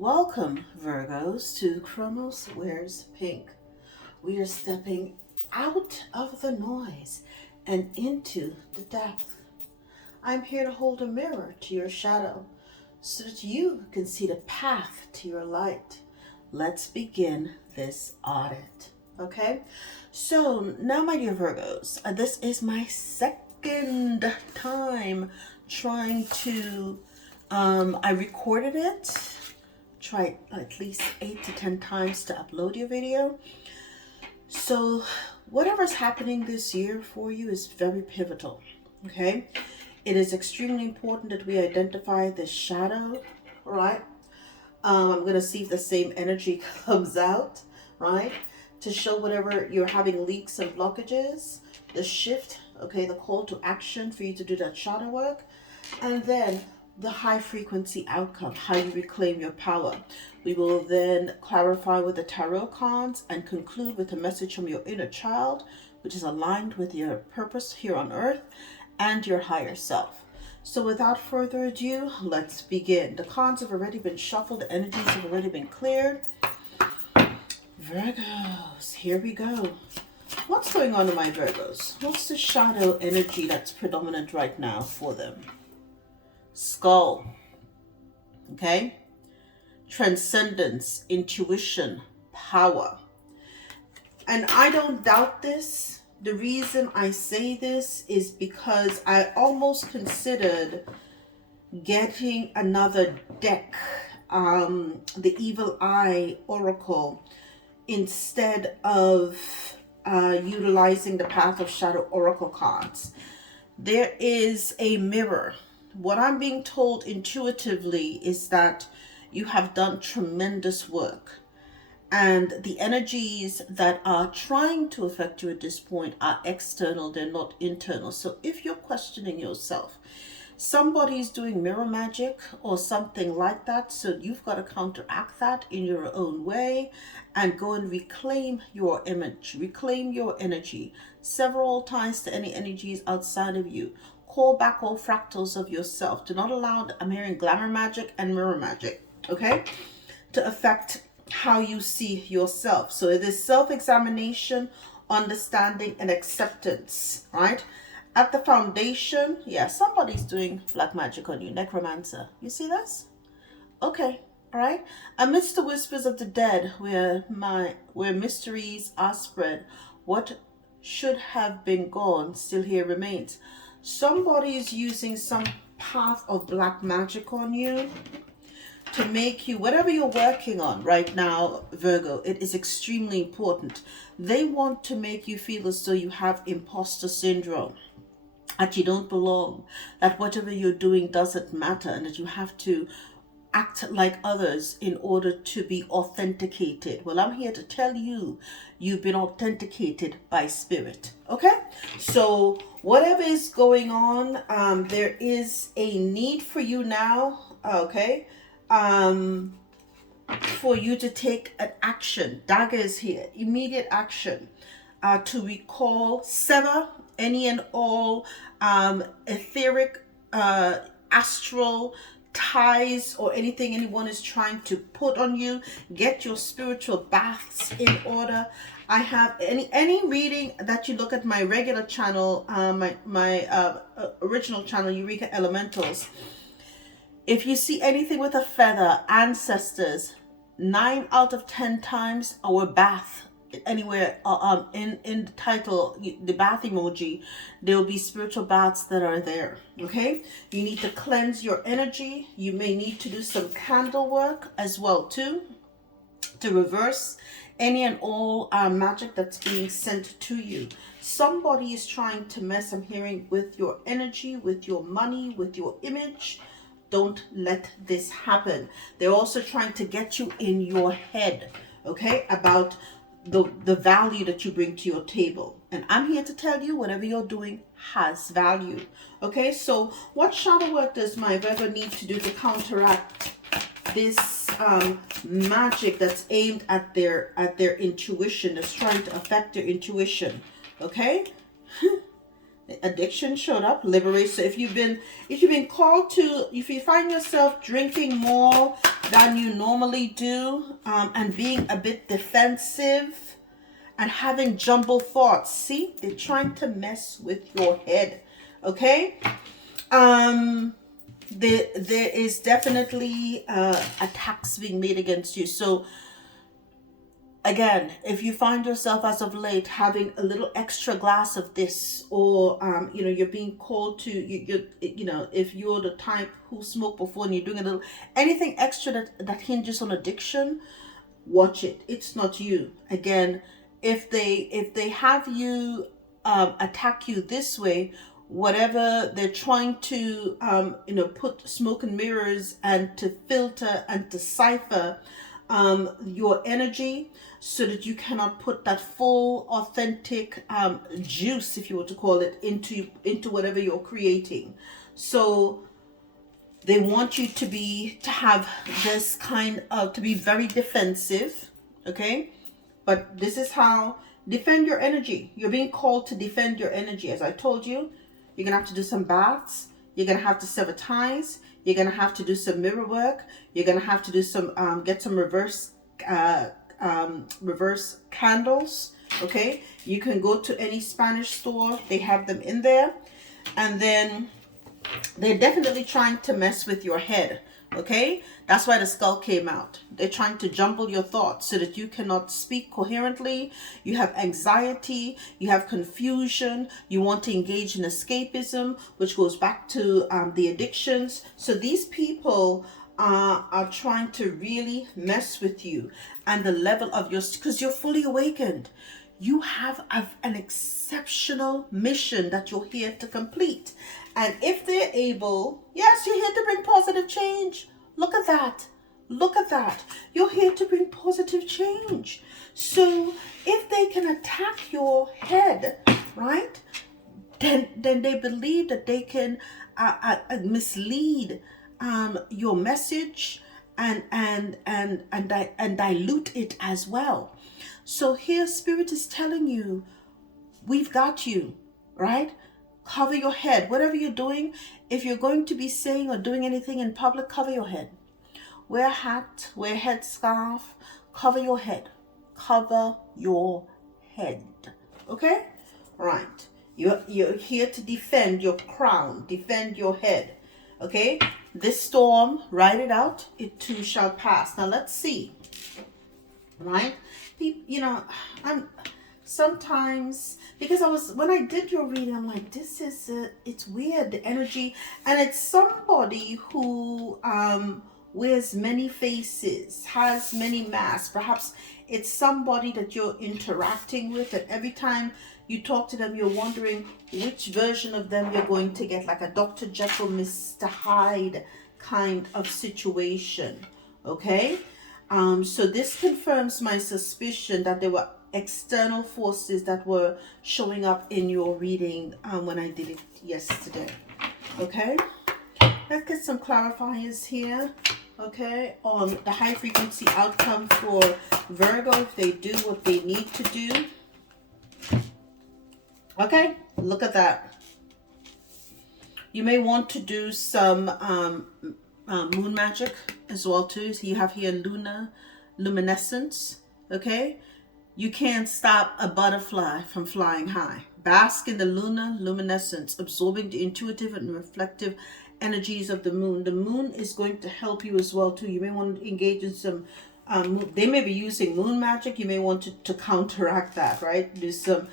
Welcome, Virgos, to Kronos Wears Pink. We are stepping out of the noise and into the depth. I'm here to hold a mirror to your shadow so that you can see the path to your light. Let's begin this audit, okay? So now, my dear Virgos, this is my second time trying to, I recorded it, tried at least 8 to 10 times to upload your video. So whatever's happening this year for you is very pivotal, okay? It is extremely important that we identify the shadow, right? I'm going to see if the same energy comes out, right? To show whatever you're having leaks and blockages, the shift, okay, the call to action for you to do that shadow work, and then the high frequency outcome, how you reclaim your power. We will then clarify with the tarot cards and conclude with a message from your inner child, which is aligned with your purpose here on earth and your higher self. So without further ado, let's begin. The cards have already been shuffled, the energies have already been cleared. Virgos, here we go. What's going on in my Virgos? What's the shadow energy that's predominant right now for them? Skull, okay? Transcendence, intuition, power. And I don't doubt this. The reason I say this is because I almost considered getting another deck, the Evil Eye Oracle, instead of utilizing the Path of Shadow Oracle cards. There is a mirror. What I'm being told intuitively is that you have done tremendous work, and the energies that are trying to affect you at this point are external, they're not internal. So if you're questioning yourself, somebody's doing mirror magic or something like that, so you've got to counteract that in your own way and go and reclaim your image, reclaim your energy several times to any energies outside of you. Call back all fractals of yourself. Do not allow, I'm hearing glamour magic and mirror magic, okay, to affect how you see yourself. So it is self-examination, understanding, and acceptance, right? At the foundation, yeah, somebody's doing black magic on you, necromancer. You see this? Okay, all right. Amidst the whispers of the dead, where mysteries are spread, what should have been gone still here remains. Somebody is using some path of black magic on you to make you, whatever you're working on right now, Virgo, it is extremely important. They want to make you feel as though you have imposter syndrome, that you don't belong, that whatever you're doing doesn't matter, and that you have to act like others in order to be authenticated. Well, I'm here to tell you, you've been authenticated by spirit, okay? So whatever is going on, there is a need for you now, okay, for you to take an action. Dagger is here, immediate action, to recall, sever any and all etheric, astral ties or anything anyone is trying to put on you. Get your spiritual baths in order. I have any reading that you look at my regular channel, my original channel, Eureka Elementals. If you see anything with a feather, ancestors, 9 out of 10 times our bath anywhere in the title, the bath emoji, there will be spiritual baths that are there, okay? You need to cleanse your energy. You may need to do some candle work as well too, to reverse any and all magic that's being sent to you. Somebody is trying to mess, I'm hearing, with your energy, with your money, with your image. Don't let this happen. They're also trying to get you in your head, okay, about the value that you bring to your table. And I'm here to tell you, whatever you're doing has value, okay? So what shadow work does my Virgo need to do to counteract this magic that's aimed at their intuition, that's trying to affect their intuition, okay? Addiction showed up. Liberate. So if you've been called to, if you find yourself drinking more than you normally do, and being a bit defensive and having jumbled thoughts. See, they're trying to mess with your head. Okay? There is definitely attacks being made against you. So again, if you find yourself as of late having a little extra glass of this, or you're being called to if you're the type who smoked before and you're doing a little anything extra that hinges on addiction, watch it. It's not you. Again, if they have you attack you this way, whatever they're trying to put smoke and mirrors and to filter and decipher your energy, so that you cannot put that full authentic juice, if you were to call it, into whatever you're creating. So they want you to have this kind of, to be very defensive. Okay, but this is how defend your energy. You're being called to defend your energy. As I told you, you're gonna have to do some baths. You're gonna have to sever ties. You're gonna have to do some mirror work. You're gonna have to do some get some reverse candles. Okay, you can go to any Spanish store, they have them in there. And then they're definitely trying to mess with your head. Okay, that's why the skull came out. They're trying to jumble your thoughts so that you cannot speak coherently. You have anxiety, you have confusion, you want to engage in escapism, which goes back to the addictions. So these people are trying to really mess with you and the level of your, because you're fully awakened. You have an exceptional mission that you're here to complete. And if they're able, yes, you're here to bring positive change. Look at that. Look at that. You're here to bring positive change. So if they can attack your head, right, then they believe that they can mislead your message and dilute it as well. So here Spirit is telling you, we've got you, right? Cover your head. Whatever you're doing, if you're going to be saying or doing anything in public, cover your head. Wear a hat, wear a headscarf, cover your head. Cover your head. Okay? Right. You're here to defend your crown, defend your head. Okay? This storm, ride it out, it too shall pass. Now let's see. Right? I'm sometimes, because when I did your reading, I'm like, this is it's weird, the energy, and it's somebody who wears many faces, has many masks. Perhaps it's somebody that you're interacting with, and every time you talk to them, you're wondering which version of them you're going to get, like a Dr. Jekyll, Mr. Hyde kind of situation. Okay? So this confirms my suspicion that there were external forces that were showing up in your reading when I did it yesterday. Okay? Let's get some clarifiers here. Okay? On the high frequency outcome for Virgo, if they do what they need to do. Okay? Look at that. You may want to do some moon magic as well too. So you have here luminescence. Okay, you can't stop a butterfly from flying high. Bask in the lunar luminescence, absorbing the intuitive and reflective energies of the moon. The moon is going to help you as well too. You may want to engage in some they may be using moon magic. You may want to counteract that, right? Do some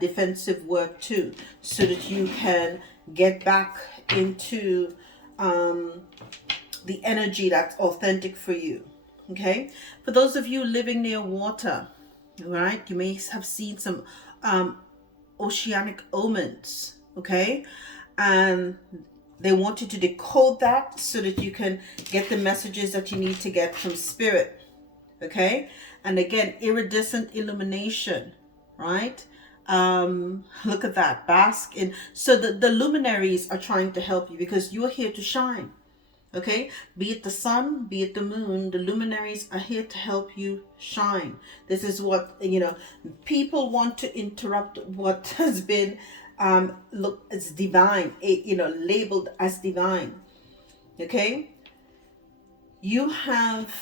defensive work too, so that you can get back into the energy that's authentic for you. Okay, for those of you living near water, right, you may have seen some oceanic omens. Okay, and they want you to decode that so that you can get the messages that you need to get from spirit. Okay, and again, iridescent illumination, right? Look at that, bask in. So the luminaries are trying to help you because you're here to shine. Okay, be it the sun, be it the moon, the luminaries are here to help you shine. This is what, people want to interrupt what has been look, it's divine, labeled as divine. Okay, You have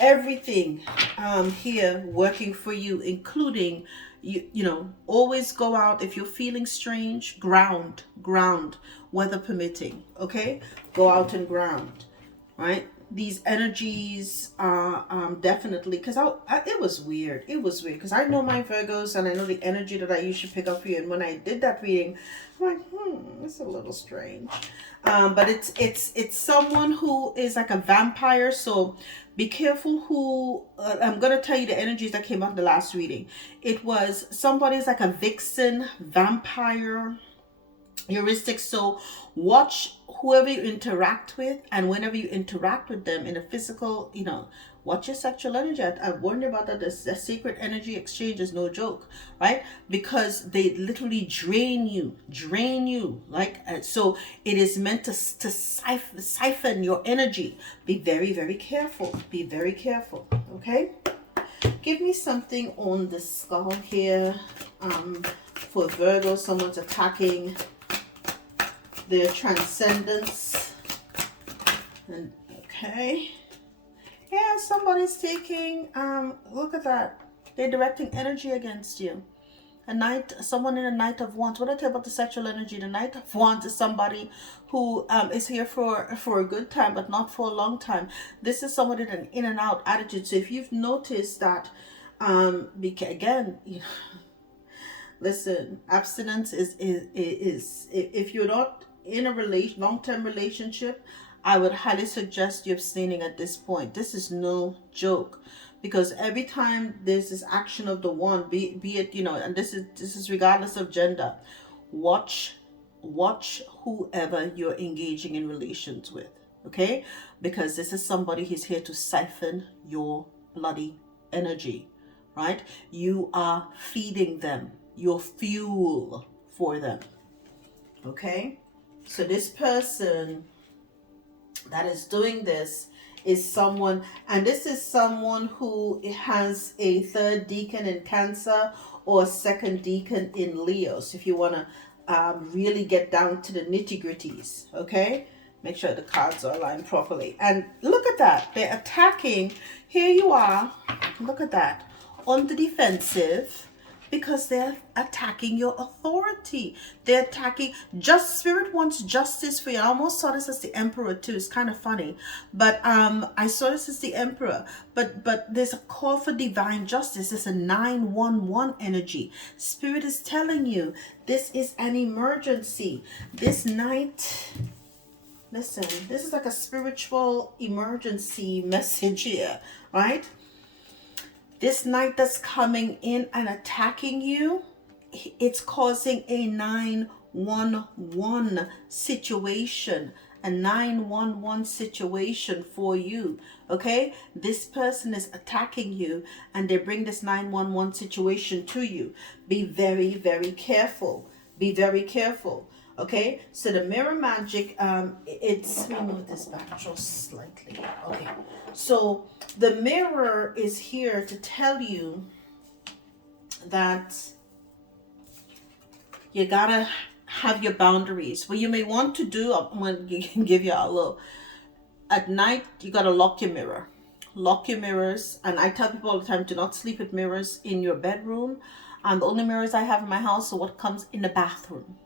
everything here working for you, including you know, always go out if you're feeling strange, ground, weather permitting. Okay, go out and ground, right? These energies are definitely, because it was weird. It was weird because I know my Virgos and I know the energy that I usually pick up for you. And when I did that reading, I'm like, it's a little strange. But it's someone who is like a vampire. So be careful who. I'm gonna tell you the energies that came out in the last reading. It was somebody's like a vixen, vampire, heuristic. So watch whoever you interact with, and whenever you interact with them in a physical, you know, watch your sexual energy. I warned you about that. The secret energy exchange is no joke, right? Because they literally drain you, like so it is meant to siphon your energy. Be very, very careful. Be very careful. Okay, give me something on the skull here. For Virgo, someone's attacking their transcendence. And okay, yeah, somebody's taking look at that, they're directing energy against you. A knight, someone in a Knight of Wands. What I tell about the sexual energy, the Knight of Wands is somebody who is here for a good time, but not for a long time. This is somebody with an in and out attitude. So if you've noticed that, again, you know, listen, abstinence is if you're not in a long-term relationship, I would highly suggest you abstaining at this point. This is no joke, because every time there's this action of the wand, be it, you know, and this is regardless of gender. Watch whoever you're engaging in relations with, okay? Because this is somebody who's here to siphon your bloody energy, right? You are feeding them, your fuel for them, okay? So this person that is doing this is someone, and this is someone who has a third decan in Cancer or a second decan in Leo. So if you want to really get down to the nitty gritties, okay, make sure the cards are aligned properly. And look at that, they're attacking. Here you are, look at that, on the defensive, because they're attacking your authority. They're attacking. Spirit wants justice for you. I almost saw this as the Emperor too. It's kind of funny, but I saw this as the Emperor. But there's a call for divine justice. It's a 911 energy. Spirit is telling you this is an emergency. This night. Listen, this is like a spiritual emergency message here, right? This night that's coming in and attacking you, it's causing a 911 situation. A 911 situation for you, okay? This person is attacking you and they bring this 911 situation to you. Be very, very careful. Be very careful. Okay, so the mirror magic, it's, let me move this back just slightly. Okay, so the mirror is here to tell you that you gotta have your boundaries. What you may want to do, I'm going to give you a little, at night, you gotta lock your mirror. Lock your mirrors, and I tell people all the time, do not sleep with mirrors in your bedroom. The only mirrors I have in my house are what comes in the bathroom.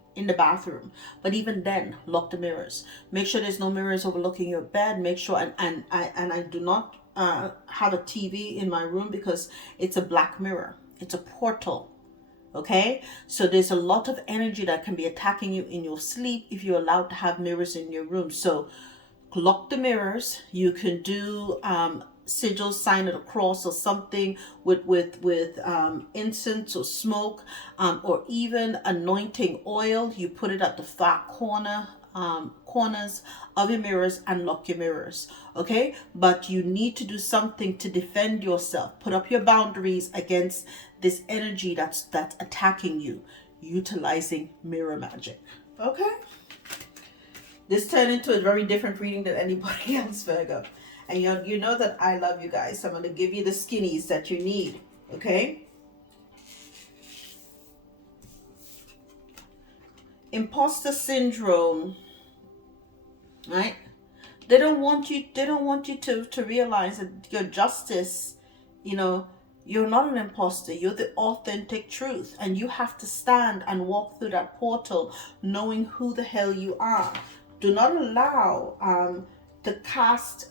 But even then, lock the mirrors. Make sure there's no mirrors overlooking your bed. Make sure, and I do not have a TV in my room because it's a black mirror. It's a portal. Okay, so there's a lot of energy that can be attacking you in your sleep if you're allowed to have mirrors in your room. So lock the mirrors. You can do sigil, sign of the cross, or something with incense or smoke, or even anointing oil. You put it at the far corners of your mirrors and lock your mirrors. Okay, but you need to do something to defend yourself. Put up your boundaries against this energy that's attacking you, utilizing mirror magic. Okay, this turned into a very different reading than anybody else, Virgo. And you know that I love you guys. So I'm going to give you the skinnies that you need. Okay? Imposter syndrome. Right? They don't want you to realize that your justice, you know, you're not an imposter. You're the authentic truth. And you have to stand and walk through that portal knowing who the hell you are. Do not allow to cast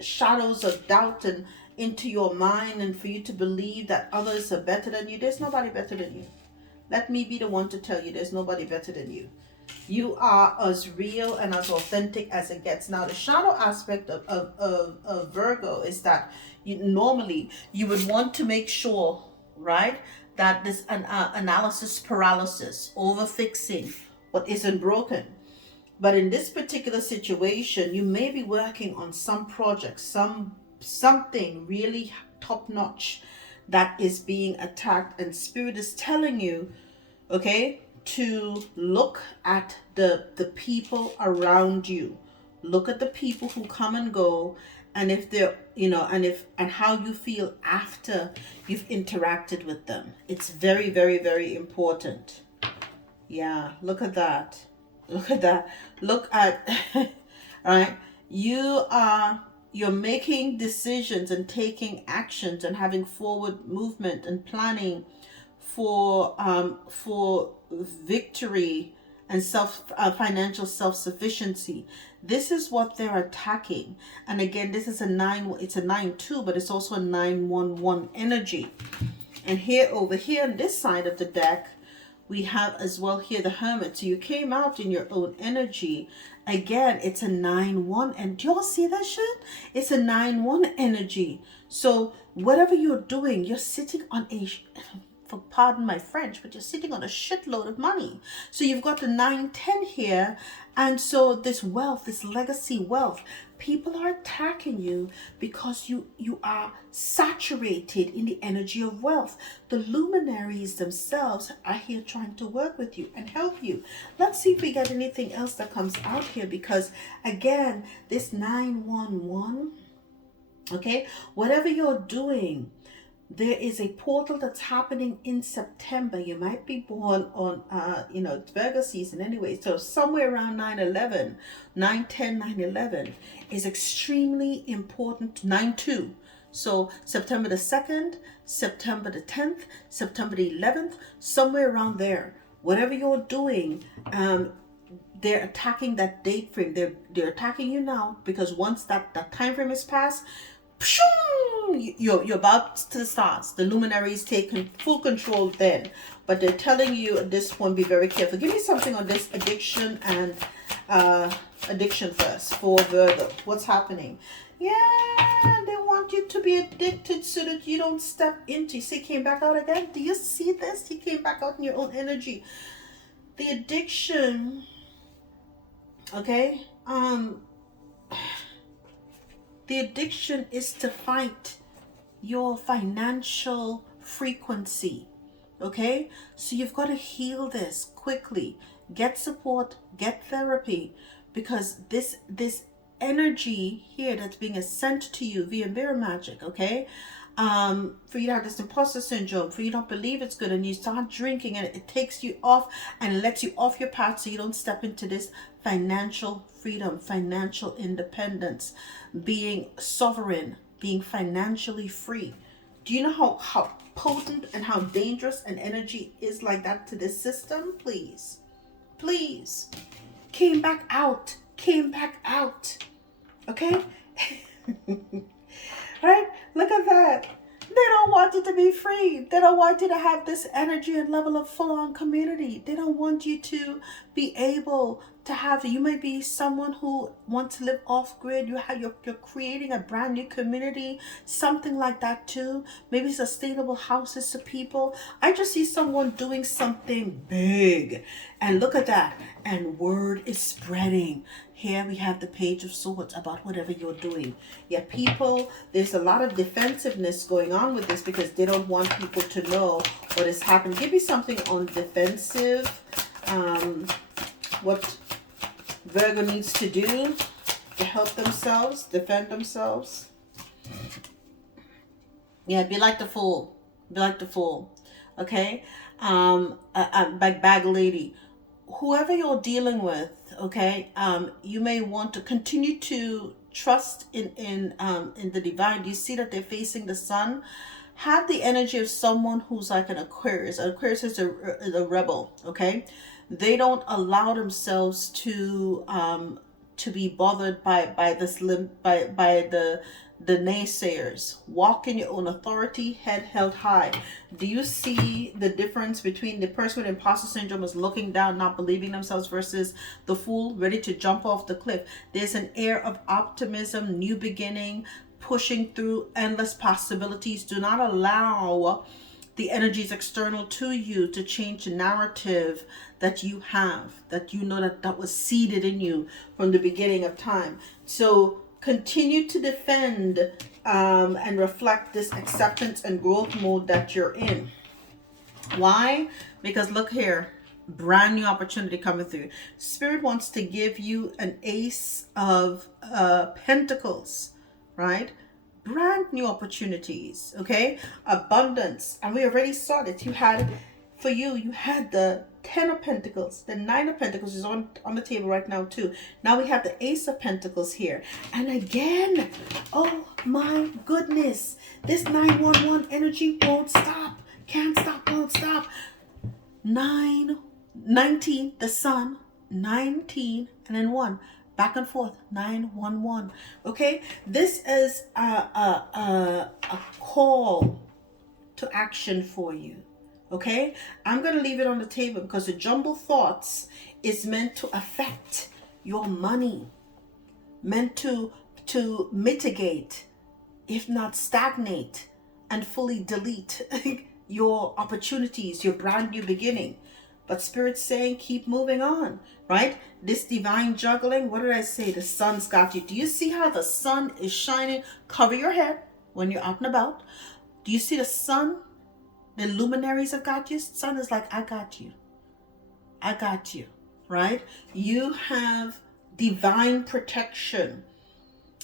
shadows of doubt and into your mind, and for you to believe that others are better than you. There's nobody better than you. Let me be the one to tell you there's nobody better than you. You are as real and as authentic as it gets. Now, the shadow aspect of Virgo is that normally you would want to make sure, right, that this analysis paralysis, over fixing what isn't broken. But in this particular situation, you may be working on some project, something really top notch that is being attacked, and spirit is telling you, okay, to look at the people around you. Look at the people who come and go, and if they're, and how you feel after you've interacted with them. It's very, very, very important. Yeah, look at that. Look at that. Look at all right. You're making decisions and taking actions and having forward movement and planning for victory and financial self-sufficiency. This is what they're attacking. And again, this is it's a 9-2, but it's also a 9-1-1 energy. And here, over here on this side of the deck, we have as well here the Hermit. So you came out in your own energy. Again, it's a 9-1. And do y'all see that shit? It's a 9-1 energy. So whatever you're doing, you're sitting on pardon my French, but you're sitting on a shitload of money. So you've got the 9-10 here. And so this wealth, this legacy wealth, people are attacking you because you are saturated in the energy of wealth. The luminaries themselves are here trying to work with you and help you. Let's see if we get anything else that comes out here, because again, this 9-1-1, okay, whatever you're doing, there is a portal that's happening in September. You might be born on, it's Virgo season anyway. So somewhere around 9/11, 9/10, 9/11 is extremely important. 9/2. So September the 2nd, September the 10th, September the 11th, somewhere around there. Whatever you're doing, they're attacking that date frame. They're attacking you now, because once that time frame is passed, you're about to the stars. The luminaries take full control then. But they're telling you at this point, be very careful. Give me something on this addiction and addiction first for Virgo. What's happening? Yeah, they want you to be addicted so that you don't step into. You see, he came back out again. Do you see this? He came back out in your own energy. The addiction, okay? The addiction is to fight your financial frequency, okay? So you've got to heal this quickly. Get support, get therapy, because this energy here that's being sent to you via mirror magic, okay? For you to have this imposter syndrome, for you don't believe it's good, and you start drinking, and it takes you off and lets you off your path, so you don't step into this financial freedom, financial independence, being sovereign, being financially free. Do you know how potent and how dangerous an energy is like that to this system? Please came back out, okay? Right? Look at that. They don't want you to be free. They don't want you to have this energy and level of full-on community. They don't want you to be able to have, you might be someone who wants to live off-grid. You're creating a brand new community, something like that too. Maybe sustainable houses to people. I just see someone doing something big. And look at that. And word is spreading. Here we have the Page of Swords about whatever you're doing. Yeah, people, there's a lot of defensiveness going on with this because they don't want people to know what is happening. Give me something on defensive. What Virgo needs to do to help themselves, defend themselves. Yeah, be like the Fool. Be like the Fool. Okay? Bag lady. Whoever you're dealing with, okay, you may want to continue to trust in the divine. You see that they're facing the sun. Have the energy of someone who's like an Aquarius. Aquarius is a rebel, okay? They don't allow themselves to be bothered by this by the naysayers. Walk in your own authority, head held high. Do you see the difference between the person with imposter syndrome is looking down, not believing themselves, versus the fool ready to jump off the cliff? There's an air of optimism, new beginning, pushing through endless possibilities. Do not allow the energies external to you to change the narrative that you have, that you know that was seeded in you from the beginning of time. So continue to defend and reflect this acceptance and growth mode that you're in. Why? Because look here, brand new opportunity coming through. Spirit wants to give you an ace of pentacles, right? Brand new opportunities, okay? Abundance. And we already saw that you had, for you had the 10 of Pentacles. The 9 of Pentacles is on the table right now too. Now we have the Ace of Pentacles here. And again, oh my goodness, this 911 energy won't stop. Can't stop, won't stop. 19, the Sun, 19, and then 1. Back and forth, 911. Okay, this is a call to action for you. Okay, I'm going to leave it on the table because the jumble thoughts is meant to affect your money, meant to mitigate, if not stagnate, and fully delete your opportunities, your brand new beginning. But Spirit's saying keep moving on, right? This divine juggling, what did I say? The sun's got you. Do you see how the sun is shining? Cover your head when you're out and about. Do you see the sun? The luminaries have got you. Sun is like, I got you. I got you, right? You have divine protection,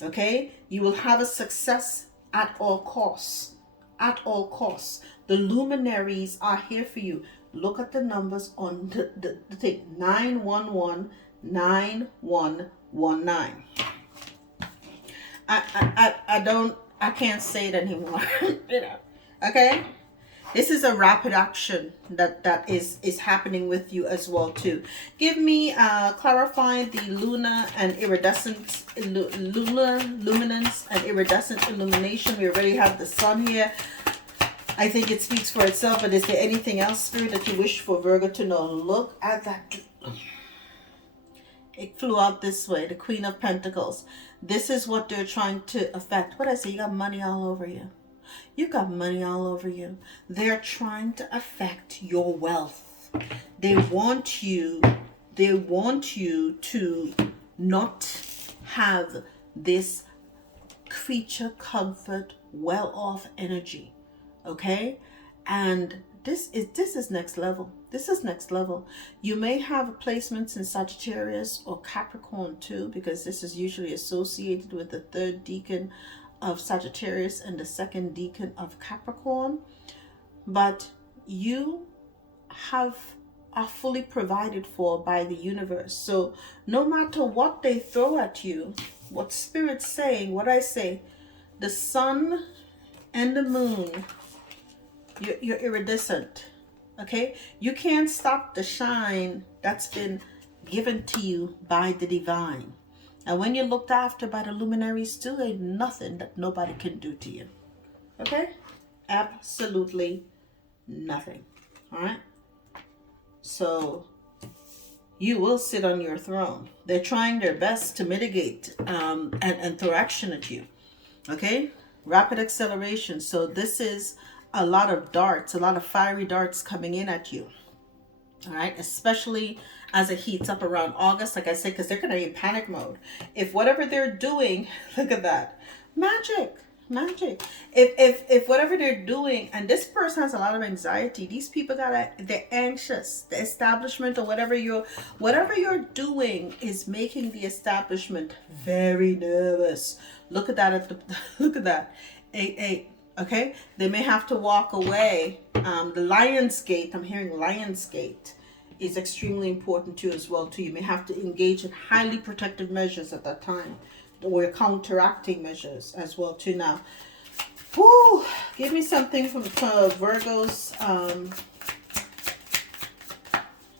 okay? You will have a success at all costs. At all costs. The luminaries are here for you. Look at the numbers on the thing. 911, 9119. I can't say it anymore. You know. Okay? This is a rapid action that is happening with you as well too. Give me clarify the lunar and iridescent lunar luminance and iridescent illumination. We already have the sun here. I think it speaks for itself, but is there anything else, Spirit, that you wish for Virgo to know? Look at that. It flew out this way, the Queen of Pentacles. This is what they're trying to affect. What I say, you got money all over you. You got money all over you. They're trying to affect your wealth. They want you to not have this creature comfort, well-off energy. Okay? And this is next level. This is next level. You may have placements in Sagittarius or Capricorn too, because this is usually associated with the third decan of Sagittarius and the second decan of Capricorn. But you are fully provided for by the universe. So no matter what they throw at you, what Spirit's saying, what I say, the sun and the moon, you're iridescent. Okay, you can't stop the shine that's been given to you by the divine. And when you're looked after by the luminaries, still ain't nothing that nobody can do to you. Okay, absolutely nothing. All right, so you will sit on your throne. They're trying their best to mitigate and throw action at you. Okay, rapid acceleration. So this is a lot of darts, a lot of fiery darts coming in at you. All right, especially as it heats up around August, like I said, because they're going to be in panic mode. If whatever they're doing, look at that, magic. If whatever they're doing, and this person has a lot of anxiety, these people they're anxious. The establishment or whatever you're doing is making the establishment very nervous. Look at that. Look at that. Okay, they may have to walk away. The Lionsgate, I'm hearing Lionsgate, is extremely important too as well too. You may have to engage in highly protective measures at that time, or counteracting measures as well too. Now, whoo, give me something from Virgo's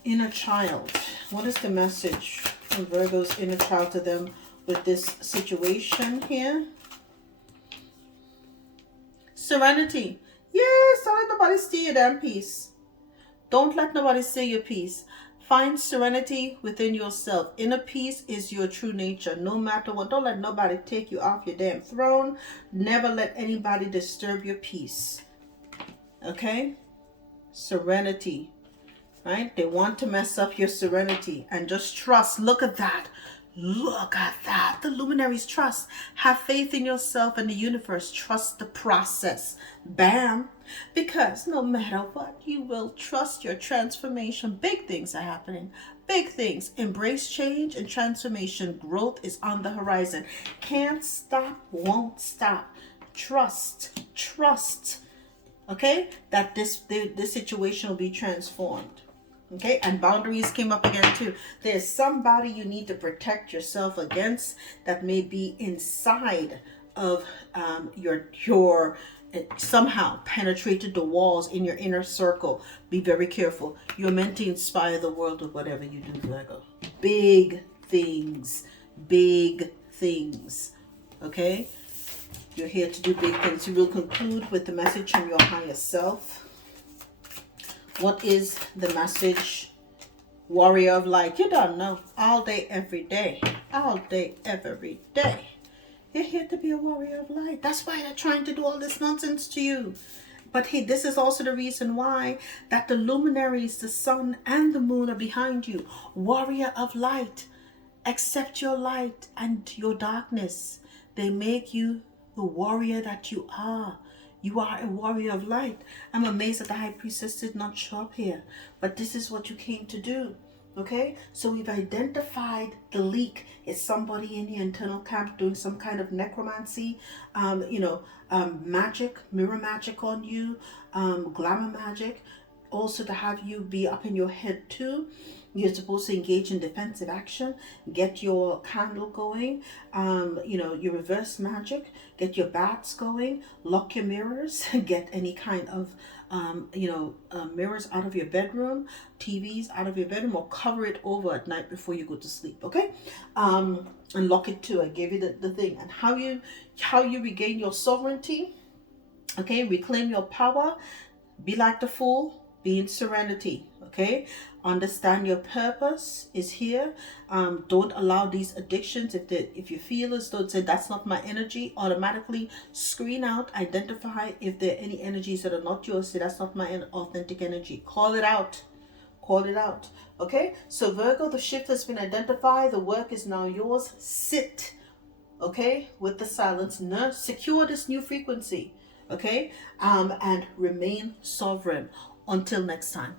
inner child. What is the message from Virgo's inner child to them with this situation here? Serenity. Yes, don't let nobody steal your damn peace. Don't let nobody steal your peace. Find serenity within yourself. Inner peace is your true nature. No matter what, don't let nobody take you off your damn throne. Never let anybody disturb your peace. Okay? Serenity. Right? They want to mess up your serenity. And just trust. Look at that. Look at that. The luminaries trust. Have faith in yourself and the universe. Trust the process. Bam. Because no matter what, you will trust your transformation. Big things are happening. Big things. Embrace change and transformation. Growth is on the horizon. Can't stop, won't stop. Trust. Trust. Okay? That this situation will be transformed. Okay, and boundaries came up again too. There's somebody you need to protect yourself against that may be inside of your somehow penetrated the walls in your inner circle. Be very careful. You're meant to inspire the world with whatever you do, Virgo. Big things. Big things. Okay? You're here to do big things. You will conclude with the message from your higher self. What is the message? Warrior of light. You don't know. All day, every day. All day, every day. You're here to be a warrior of light. That's why they're trying to do all this nonsense to you. But hey, this is also the reason why that the luminaries, the sun and the moon are behind you. Warrior of light. Accept your light and your darkness. They make you the warrior that you are. You are a warrior of light. I'm amazed that the high priestess did not show up here. But this is what you came to do. Okay? So we've identified the leak. It's somebody in your internal camp doing some kind of necromancy, magic, mirror magic on you, glamour magic. Also to have you be up in your head too. You're supposed to engage in defensive action, get your candle going, your reverse magic, get your bats going, lock your mirrors, get any kind of, mirrors out of your bedroom, TVs out of your bedroom, or cover it over at night before you go to sleep, okay? And lock it too. I gave you the thing. And how you regain your sovereignty, okay? Reclaim your power, be like the fool, be in serenity, okay? Understand your purpose is here. Don't allow these addictions. If you feel as though say that's not my energy, automatically screen out, identify if there are any energies that are not yours. Say that's not my authentic energy. Call it out. Call it out. Okay? So Virgo, the shift has been identified. The work is now yours. Sit, okay, with the silence. Secure this new frequency, okay? And remain sovereign. Until next time.